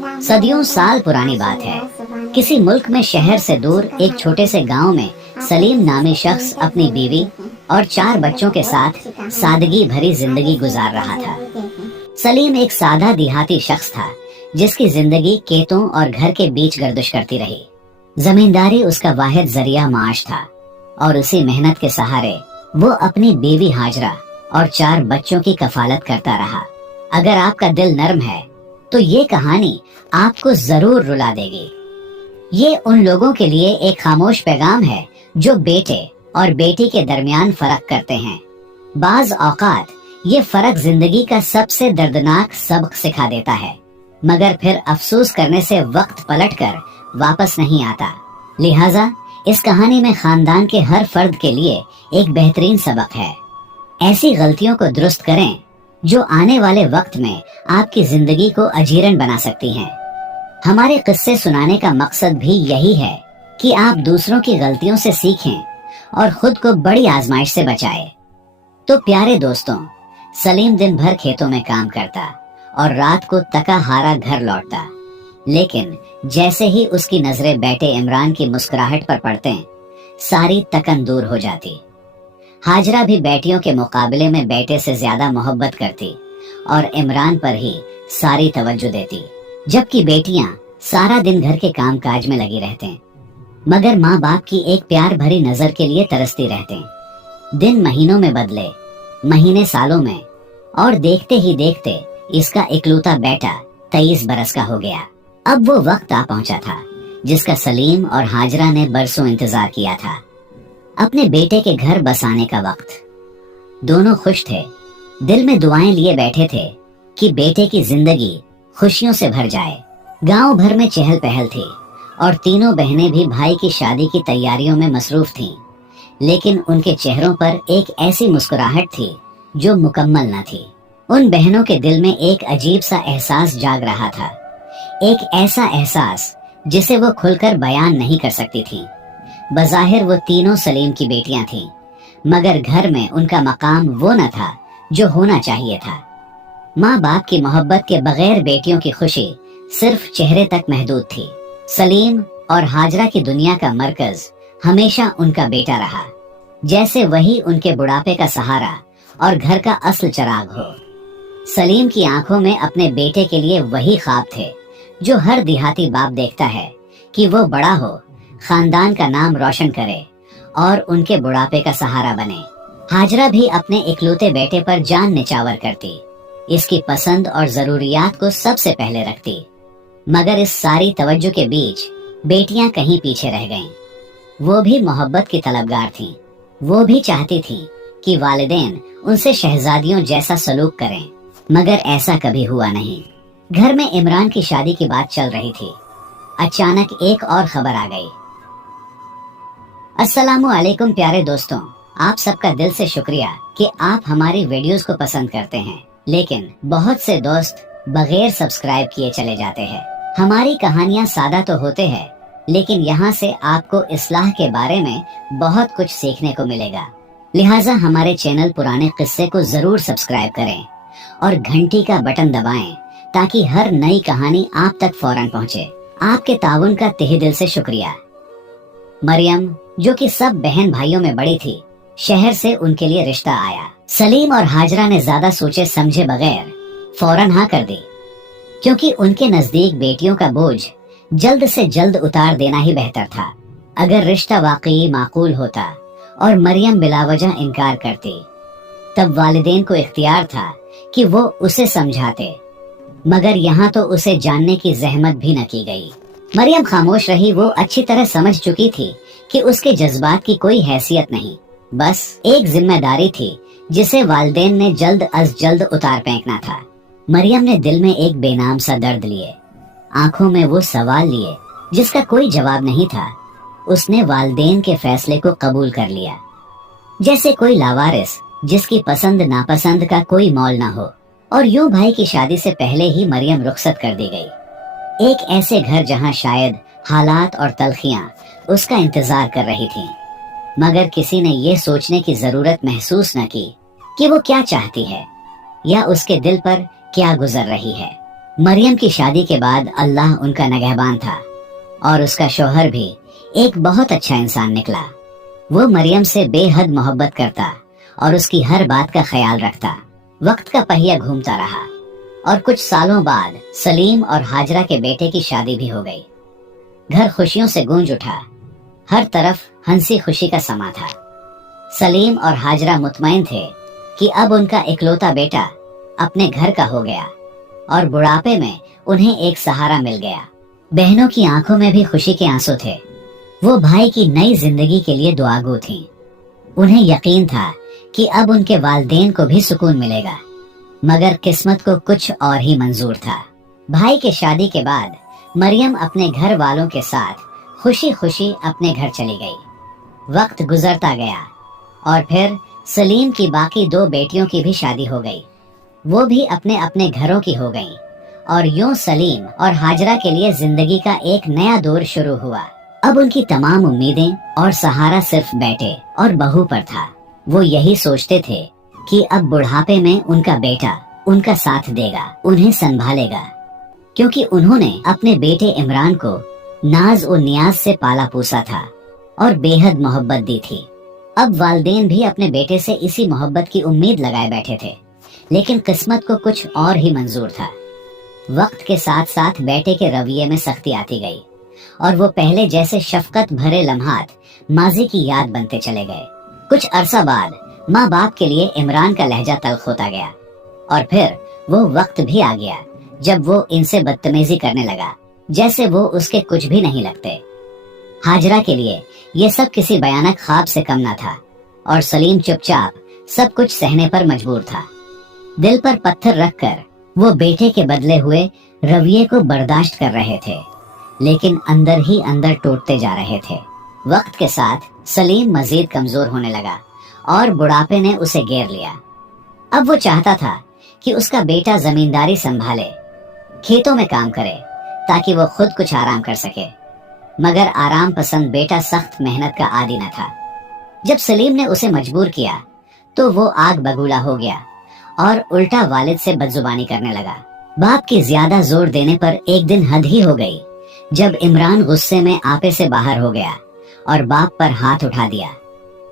सदियों साल पुरानी बात है। किसी मुल्क में शहर से दूर एक छोटे से गांव में सलीम नामी शख्स अपनी बीवी और 4 बच्चों के साथ सादगी भरी जिंदगी गुजार रहा था। सलीम एक सादा देहाती शख्स था जिसकी जिंदगी खेतों और घर के बीच गर्दिश करती रही। जमींदारी उसका वाहिद जरिया माश था और उसी मेहनत के सहारे वो अपनी बीवी हाजरा और 4 बच्चों की कफालत करता रहा। अगर आपका दिल नर्म है तो ये कहानी आपको जरूर रुला देगी। ये उन लोगों के लिए एक खामोश पैगाम है जो बेटे और बेटी के दरमियान फर्क करते हैं। बाज औकात ये फर्क जिंदगी का सबसे दर्दनाक सबक सिखा देता है, मगर फिर अफसोस करने से वक्त पलटकर वापस नहीं आता। लिहाजा इस कहानी में खानदान के हर फर्द के लिए एक बेहतरीन सबक है। ऐसी गलतियों को दुरुस्त करें जो आने वाले वक्त में आपकी जिंदगी को अजीरन बना सकती हैं। हमारे किस्से सुनाने का मकसद भी यही है कि आप दूसरों की गलतियों से सीखें और खुद को बड़ी आजमाइश से बचाएं। तो प्यारे दोस्तों, सलीम दिन भर खेतों में काम करता और रात को तका हारा घर लौटता, लेकिन जैसे ही उसकी नजरें बेटे इमरान की मुस्कुराहट पर पड़ते, सारी तकन दूर हो जाती। हाजरा भी बेटियों के मुकाबले में बेटे से ज्यादा मोहब्बत करती और इमरान पर ही सारी तवज्जो देती, जबकि बेटियां सारा दिन घर के कामकाज में लगी रहते, मगर माँ बाप की एक प्यार भरी नजर के लिए तरसती रहते। दिन महीनों में बदले, महीने सालों में, और देखते ही देखते इसका इकलौता बेटा 23 बरस का हो गया। अब वो वक्त आ पहुंचा था जिसका सलीम और हाजरा ने बरसों इंतजार किया था, अपने बेटे के घर बसाने का वक्त। दोनों खुश थे, दिल में दुआएं लिए बैठे थे कि बेटे की जिंदगी खुशियों से भर जाए। गांव भर में चहल पहल थी और तीनों बहनें भी भाई की शादी की तैयारियों में मसरूफ थीं, लेकिन उनके चेहरों पर एक ऐसी मुस्कुराहट थी जो मुकम्मल न थी। उन बहनों के दिल में एक अजीब सा एहसास जाग रहा था, एक ऐसा एहसास जिसे वो खुलकर बयान नहीं कर सकती थी। बज़ाहिर वो तीनों सलीम की बेटियां थीं, मगर घर में उनका मकाम वो न था जो होना चाहिए था। माँ बाप की मोहब्बत के बगैर बेटियों की खुशी सिर्फ चेहरे तक महदूद थी। सलीम और हाजरा की दुनिया का मरकज हमेशा उनका बेटा रहा, जैसे वही उनके बुढ़ापे का सहारा और घर का असल चिराग हो। सलीम की आंखों में अपने बेटे के लिए वही ख्वाब थे जो हर देहाती बाप देखता है कि वो बड़ा हो, खानदान का नाम रोशन करे और उनके बुढ़ापे का सहारा बने। हाजरा भी अपने इकलौते बेटे पर जान निछावर करती, इसकी पसंद और जरूरियात को सबसे पहले रखती, मगर इस सारी तवज्जो के बीच बेटियां कहीं पीछे रह गईं। वो भी मोहब्बत की तलबगार थीं, वो भी चाहती थीं कि वालिदैन उनसे शहजादियों जैसा सलूक करें, मगर ऐसा कभी हुआ नहीं। घर में इमरान की शादी की बात चल रही थी, अचानक एक और खबर आ गई। अस्सलामु अलैकुम प्यारे दोस्तों, आप सबका दिल से शुक्रिया कि आप हमारी वीडियोस को पसंद करते हैं, लेकिन बहुत से दोस्त बगैर सब्सक्राइब किए चले जाते हैं। हमारी कहानियां सादा तो होते हैं, लेकिन यहाँ से आपको इस्लाह के बारे में बहुत कुछ सीखने को मिलेगा। लिहाजा हमारे चैनल पुराने किस्से को जरूर सब्सक्राइब करें और घंटी का बटन दबाएं ताकि हर नई कहानी आप तक फौरन पहुँचे। आपके ताउन का तहे दिल से शुक्रिया। मरियम, जो कि सब बहन भाइयों में बड़ी थी, शहर से उनके लिए रिश्ता आया। सलीम और हाजरा ने ज्यादा सोचे समझे बगैर फौरन हाँ कर दी, क्योंकि उनके नजदीक बेटियों का बोझ जल्द से जल्द उतार देना ही बेहतर था। अगर रिश्ता वाकई माकूल होता और मरियम बिलावजह इनकार करती, तब वालिदैन को इख्तियार था कि वो उसे समझाते, मगर यहाँ तो उसे जानने की जहमत भी न की गई। मरियम खामोश रही। वो अच्छी तरह समझ चुकी थी कि उसके जज्बात की कोई हैसियत नहीं, बस एक जिम्मेदारी थी जिसे वालिदैन ने जल्द अज जल्द उतार फेंकना था। मरियम ने दिल में एक बेनाम सा दर्द लिए, आंखों में वो सवाल लिए जिसका कोई जवाब नहीं था। उसने वालिदैन के फैसले को कबूल कर लिया, जैसे कोई लावारिस जिसकी पसंद नापसंद का कोई मोल ना हो। और यूं भाई की शादी से पहले ही मरियम रुखसत कर दी गई, एक ऐसे घर जहां शायद हालात और तलखियां उसका इंतजार कर रही थीं, मगर किसी ने ये सोचने की जरूरत महसूस न की कि वो क्या चाहती है या उसके दिल पर क्या गुजर रही है। मरियम की शादी के बाद अल्लाह उनका निगहबान था और उसका शौहर भी एक बहुत अच्छा इंसान निकला। वो मरियम से बेहद मोहब्बत करता और उसकी हर बात का ख्याल रखता। वक्त का पहिया घूमता रहा और कुछ सालों बाद सलीम और हाजरा के बेटे की शादी भी हो गई। घर खुशियों से गूंज उठा, हर तरफ हंसी खुशी का समा था। सलीम और हाजरा मुतमईन थे कि अब उनका इकलौता बेटा अपने घर का हो गया और बुढ़ापे में उन्हें एक सहारा मिल गया। बहनों की आंखों में भी खुशी के आंसू थे। वो भाई की नई जिंदगी के लिए दुआगो थीं। उन्हें यकीन था कि अब उनके वालिदैन को भी सुकून मिलेगा, मगर किस्मत को कुछ और ही मंजूर था। भाई के शादी के बाद मरियम अपने घर वालों के साथ खुशी खुशी अपने घर चली गई। वक्त गुजरता गया और फिर सलीम की बाकी 2 बेटियों की भी शादी हो गई। वो भी अपने अपने घरों की हो गईं और यूं सलीम और हाजरा के लिए जिंदगी का एक नया दौर शुरू हुआ। अब उनकी तमाम उम्मीदें और सहारा सिर्फ बेटे और बहू पर था। वो यही सोचते थे कि अब बुढ़ापे में उनका बेटा उनका साथ देगा, उन्हें संभालेगा, क्योंकि उन्होंने अपने बेटे इमरान को नाज और नियाज से पाला पोसा था और बेहद मोहब्बत दी थी। अब वालिदैन भी अपने बेटे से इसी मोहब्बत की उम्मीद लगाए बैठे थे, लेकिन किस्मत को कुछ और ही मंजूर था। वक्त के साथ साथ बेटे के रवैये में सख्ती आती गई और वो पहले जैसे शफकत भरे लम्हात माजी की याद बनते चले गए। कुछ अरसा बाद माँ बाप के लिए इमरान का लहजा तल्ख होता गया और फिर वो वक्त भी आ गया जब वो इनसे बदतमीजी करने लगा जैसे वो उसके कुछ भी नहीं लगते। हाजरा के लिए ये सब किसी भयानक ख्वाब से कम न था और सलीम चुपचाप सब कुछ सहने पर मजबूर था। दिल पर पत्थर रखकर वो बेटे के बदले हुए रवैये को बर्दाश्त कर रहे थे, लेकिन अंदर ही अंदर टूटते जा रहे थे। वक्त के साथ सलीम मजीद कमजोर होने लगा और बुढ़ापे ने उसे घेर लिया। अब वो चाहता था कि उसका बेटा जमींदारी संभाले, खेतों में काम करे ताकि वो खुद कुछ आराम कर सके, मगर आराम पसंद बेटा सख्त मेहनत का आदी न था। जब सलीम ने उसे मजबूर किया तो वो आग बगूला हो गया और उल्टा वालिद से बदजुबानी करने लगा। बाप की ज्यादा जोर देने पर एक दिन हद ही हो गई जब इमरान गुस्से में आपे से बाहर हो गया और बाप पर हाथ उठा दिया।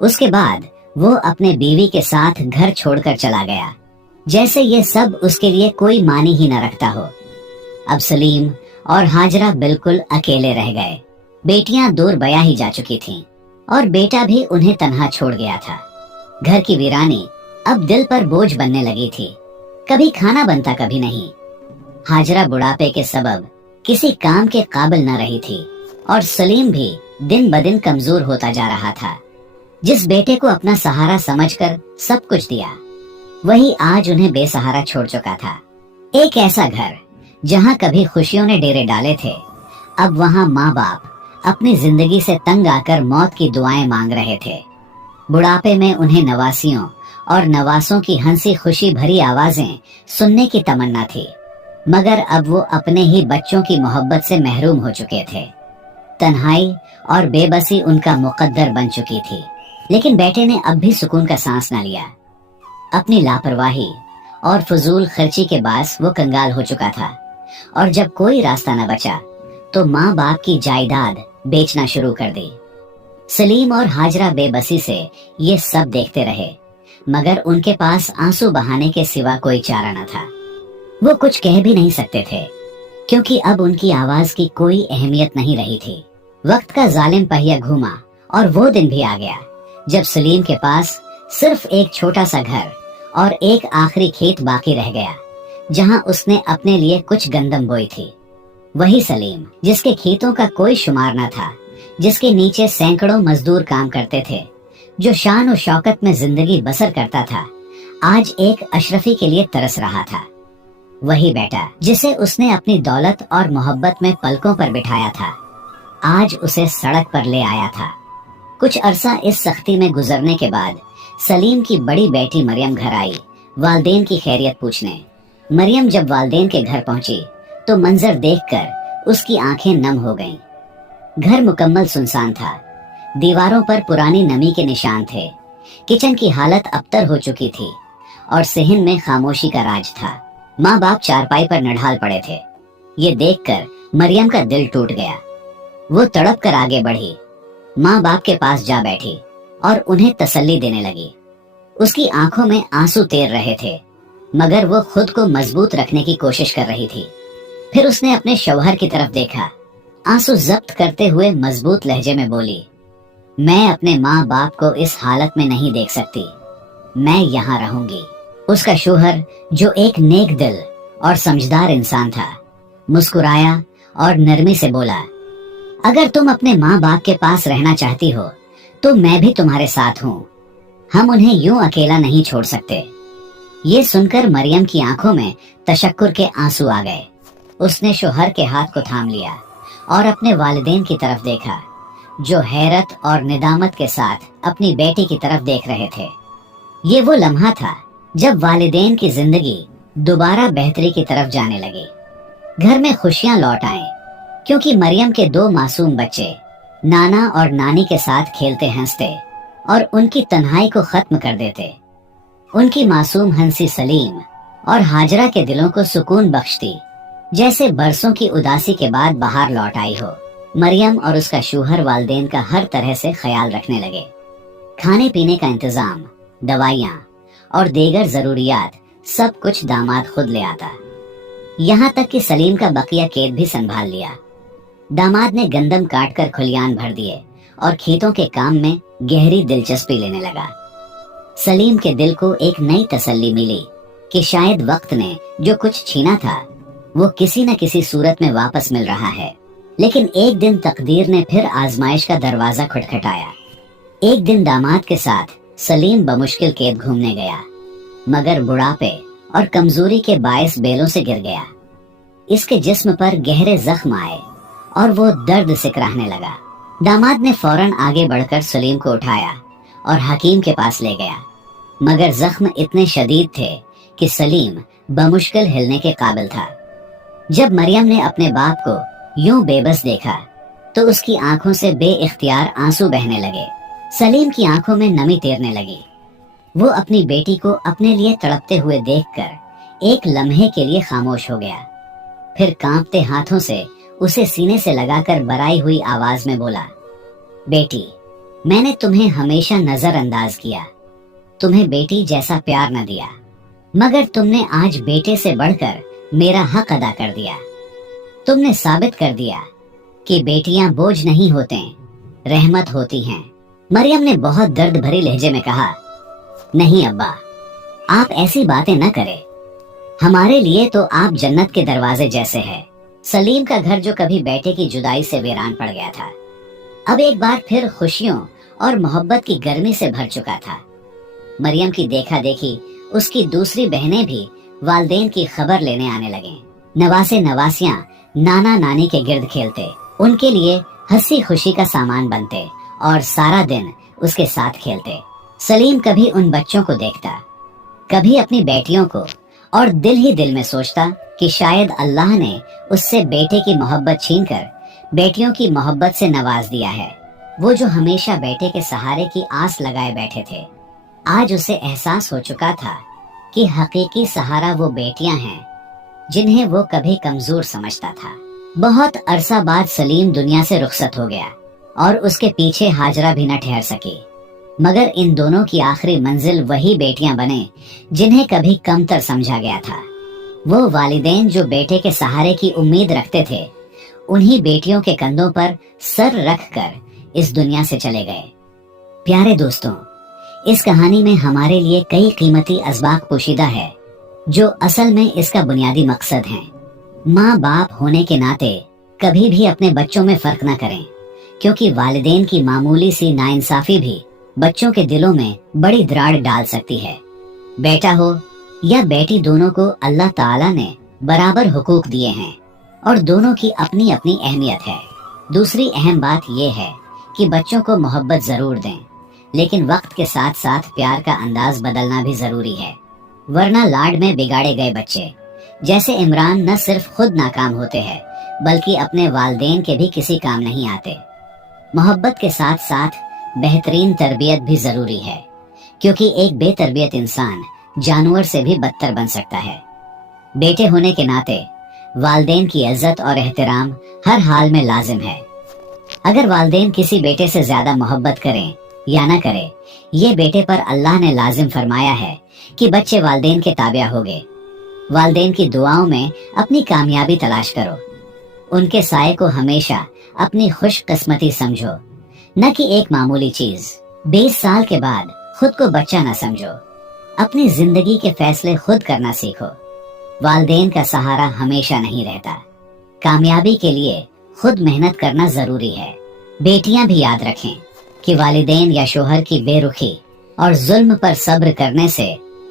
उसके बाद वो अपने बीवी के साथ घर छोड़कर चला गया, जैसे ये सब उसके लिए कोई मानी ही न रखता हो। अब सलीम और हाजरा बिल्कुल अकेले रह गए। बेटियां दूर बया ही जा चुकी थीं और बेटा भी उन्हें तन्हा छोड़ गया था। घर की वीरानी अब दिल पर बोझ बनने लगी थी। कभी खाना बनता कभी नहीं। हाजरा बुढ़ापे के सबब किसी काम के काबिल न रही थी और सलीम भी दिन ब दिन कमजोर होता जा रहा था। जिस बेटे को अपना सहारा समझकर सब कुछ दिया, वही आज उन्हें बेसहारा छोड़ चुका था। एक ऐसा घर जहां कभी खुशियों ने डेरे डाले थे, अब वहां माँ बाप अपनी जिंदगी से तंग आकर मौत की दुआएं मांग रहे थे। बुढ़ापे में उन्हें नवासियों और नवासों की हंसी खुशी भरी आवाजें सुनने की तमन्ना थी, मगर अब वो अपने ही बच्चों की मोहब्बत से महरूम हो चुके थे। तन्हाई और बेबसी उनका मुकद्दर बन चुकी थी, लेकिन बेटे ने अब भी सुकून का सांस न लिया। अपनी लापरवाही और फजूल खर्ची के बास वो कंगाल हो चुका था और जब कोई रास्ता न बचा तो माँ बाप की जायदाद बेचना शुरू कर दी। सलीम और हाजरा बेबसी से ये सब देखते रहे, मगर उनके पास आंसू बहाने के सिवा कोई चारा न था। वो कुछ कह भी नहीं सकते थे, क्योंकि अब उनकी आवाज की कोई अहमियत नहीं रही थी। वक्त का जालिम पहिया घूमा और वो दिन भी आ गया जब सलीम के पास सिर्फ एक छोटा सा घर और एक आखिरी खेत बाकी रह गया, जहां उसने अपने लिए कुछ गंदम बोई थी। वही सलीम जिसके खेतों का कोई शुमार न था, जिसके नीचे सैकड़ों मजदूर काम करते थे, जो शान और शौकत में जिंदगी बसर करता था, आज एक अशरफी के लिए तरस रहा था। वही बेटा जिसे उसने अपनी दौलत और मोहब्बत में पलकों पर बिठाया था, आज उसे सड़क पर ले आया था। कुछ अरसा इस सख्ती में गुजरने के बाद सलीम की बड़ी बेटी मरियम घर आई वालिदैन की खैरियत पूछने। मरियम जब वालिदैन के घर पहुंची तो मंजर देखकर उसकी आंखें नम हो गईं। घर मुकम्मल सुनसान था, दीवारों पर पुरानी नमी के निशान थे, किचन की हालत अबतर हो चुकी थी और सहन में खामोशी का राज था। माँ बाप चारपाई पर निढाल पड़े थे। ये देखकर मरियम का दिल टूट गया। वो तड़प कर आगे बढ़ी, माँ बाप के पास जा बैठी और उन्हें तसल्ली देने लगी। उसकी आंखों में आंसू तैर रहे थे, मगर वो खुद को मजबूत रखने की कोशिश कर रही थी। फिर उसने अपने शौहर की तरफ देखा, आंसू जब्त करते हुए मजबूत लहजे में बोली, मैं अपने माँ बाप को इस हालत में नहीं देख सकती, मैं यहाँ रहूंगी। उसका शौहर, जो एक नेक दिल और समझदार इंसान था, मुस्कुराया और नरमी से बोला, अगर तुम अपने माँ बाप के पास रहना चाहती हो तो मैं भी तुम्हारे साथ हूँ, हम उन्हें यूं अकेला नहीं छोड़ सकते। ये सुनकर मरियम की आंखों में तशक्कुर के आंसू आ गए। उसने शौहर के हाथ को थाम लिया और अपने वालिदैन की तरफ देखा, जो हैरत और निदामत के साथ अपनी बेटी की तरफ देख रहे थे। ये वो लम्हा था जब वालिदैन की जिंदगी दोबारा बेहतरी की तरफ जाने लगी। घर में खुशियां लौट आए, क्योंकि मरियम के 2 मासूम बच्चे नाना और नानी के साथ खेलते हंसते और उनकी तन्हाई को खत्म कर देते। उनकी मासूम हंसी सलीम और हाजरा के दिलों को सुकून बख्शती, जैसे बरसों की उदासी के बाद बाहर लौट आई हो। मरियम और उसका शौहर वालिदैन का हर तरह से ख्याल रखने लगे। खाने पीने का इंतजाम, दवाइयाँ और दीगर जरूरियात सब कुछ दामाद खुद ले आता। यहाँ तक कि सलीम का बकिया खेत भी संभाल लिया। दामाद ने गंदम काट कर खुलियान भर दिए और खेतों के काम में गहरी दिलचस्पी लेने लगा। सलीम के दिल को एक नई तसल्ली मिली कि शायद वक्त ने जो कुछ छीना था वो किसी न किसी सूरत में वापस मिल रहा है। लेकिन एक दिन तकदीर ने फिर आजमाइश का दरवाजा खटखटाया। एक दिन दामाद के साथ सलीम बमुश्किल खेत घूमने गया, मगर बुढ़ापे और कमजोरी के बायस बेलों से गिर गया। इसके जिस्म पर गहरे जख्म आए और वो दर्द से कराहने लगा। दामाद ने फौरन आगे बढ़कर सलीम को उठाया और हकीम के पास ले गया, मगर जख्म इतने शदीद थे कि सलीम बमुश्किल हिलने के काबिल था। जब मरियम ने अपने बाप को यूं बेबस देखा तो उसकी आंखों से बेइख्तियार आंसू बहने लगे। सलीम की आंखों में नमी तैरने लगी। वो अपनी बेटी को अपने लिए तड़पते हुए देखकर एक लम्हे के लिए खामोश हो गया। फिर कांपते हाथों से उसे सीने से लगाकर बराई हुई आवाज में बोला, बेटी, मैंने तुम्हें हमेशा नजरअंदाज किया, तुम्हें बेटी जैसा प्यार न दिया, मगर तुमने आज बेटे से बढ़कर मेरा हक अदा कर दिया। तुमने साबित कर दिया कि बेटियां बोझ नहीं होते, रहमत होती हैं। मरियम ने बहुत दर्द भरी लहजे में कहा, नहीं अब्बा, आप ऐसी बातें न करें, हमारे लिए तो आप जन्नत के दरवाजे जैसे हैं। सलीम का घर जो कभी बेटे की जुदाई से वीरान पड़ गया था, अब एक बार फिर खुशियों और मोहब्बत की गर्मी से भर चुका था। मरियम की देखा देखी उसकी दूसरी बहनें भी वालिदैन की खबर लेने आने लगे। नवासे नवासियां नाना नानी के गिर्द खेलते, उनके लिए हंसी खुशी का सामान बनते और सारा दिन उसके साथ खेलते। सलीम कभी उन बच्चों को देखता, कभी अपनी बेटियों को, और दिल ही दिल में सोचता कि शायद अल्लाह ने उससे बेटे की मोहब्बत छीनकर बेटियों की मोहब्बत से नवाज दिया है। वो जो हमेशा बेटे के सहारे की आस लगाए बैठे थे, आज उसे एहसास हो चुका था कि हकीकी सहारा वो बेटियां हैं जिन्हें वो कभी कमजोर समझता था। बहुत अरसा बाद सलीम दुनिया से रुखसत हो गया और उसके पीछे हाजरा भी न ठहर सकी, मगर इन दोनों की आखिरी मंजिल वही बेटियां बने जिन्हें कभी कमतर समझा गया था। वो वालिदैन जो बेटे के सहारे की उम्मीद रखते थे, उन्हीं बेटियों के कंधों पर सर रखकर इस दुनिया से चले गए। प्यारे दोस्तों, इस कहानी में हमारे लिए कई कीमती असबाक पोशीदा है, जो असल में इसका बुनियादी मकसद है। माँ बाप होने के नाते कभी भी अपने बच्चों में फर्क न करें, क्योंकि वालिदैन की मामूली सी नाइंसाफी भी बच्चों के दिलों में बड़ी दरार डाल सकती है। बेटा हो या बेटी, दोनों को अल्लाह ताला ने बराबर हुकूक दिए हैं और दोनों की अपनी अपनी अहमियत है। दूसरी अहम बात यह है कि बच्चों को मोहब्बत जरूर दें, लेकिन वक्त के साथ साथ प्यार का अंदाज बदलना भी जरूरी है, वरना लाड में बिगाड़े गए बच्चे जैसे इमरान न सिर्फ खुद नाकाम होते हैं, बल्कि अपने वालिदैन के भी किसी काम नहीं आते। मोहब्बत के साथ साथ बेहतरीन तरबियत भी जरूरी है, क्योंकि एक बेतरबियत इंसान जानवर से भी बदतर बन सकता है। बेटे होने के नाते वालिदैन की इज्जत और एहतराम हर हाल में लाजिम है। अगर वालिदैन किसी बेटे से ज्यादा मोहब्बत करें या न करें, ये बेटे पर अल्लाह ने लाजिम फरमाया है कि बच्चे वालिदैन के ताबिया होंगे। वालिदैन की दुआओं में अपनी कामयाबी तलाश करो। उनके साये को हमेशा अपनी खुशकिस्मती समझो, न कि एक मामूली चीज। 20 साल के बाद खुद को बच्चा न समझो। अपनी जिंदगी के फैसले खुद करना सीखो। वालिदैन का सहारा हमेशा नहीं रहता। कामयाबी के लिए खुद मेहनत करना जरूरी है। बेटियां भी याद रखें कि वालिदैन या शोहर की बेरुखी और जुल्म पर सब्र करने से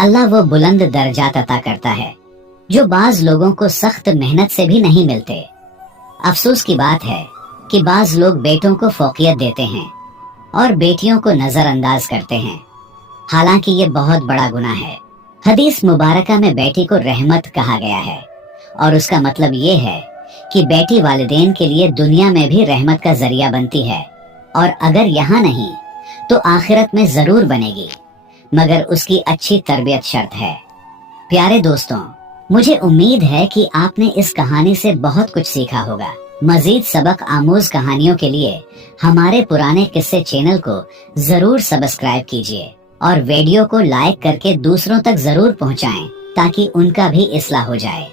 अल्लाह वो बुलंद दर्जात अता करता है जो बाज लोगों को सख्त मेहनत से भी नहीं मिलते। अफसोस की बात है कि बाज लोग बेटों को फौकियत देते हैं और बेटियों को नजरअंदाज करते हैं, हालांकि ये बहुत बड़ा गुनाह है। हदीस मुबारका में बेटी को रहमत कहा गया है और उसका मतलब ये है कि बेटी वालिदैन के लिए दुनिया में भी रहमत का जरिया बनती है, और अगर यहाँ नहीं तो आखिरत में जरूर बनेगी, मगर उसकी अच्छी तरबियत शर्त है। प्यारे दोस्तों, मुझे उम्मीद है कि आपने इस कहानी से बहुत कुछ सीखा होगा। मजीद सबक आमूज कहानियों के लिए हमारे पुराने किस्से चैनल को जरूर सब्सक्राइब कीजिए और वीडियो को लाइक करके दूसरों तक जरूर पहुंचाएं ताकि उनका भी इस्लाह हो जाए।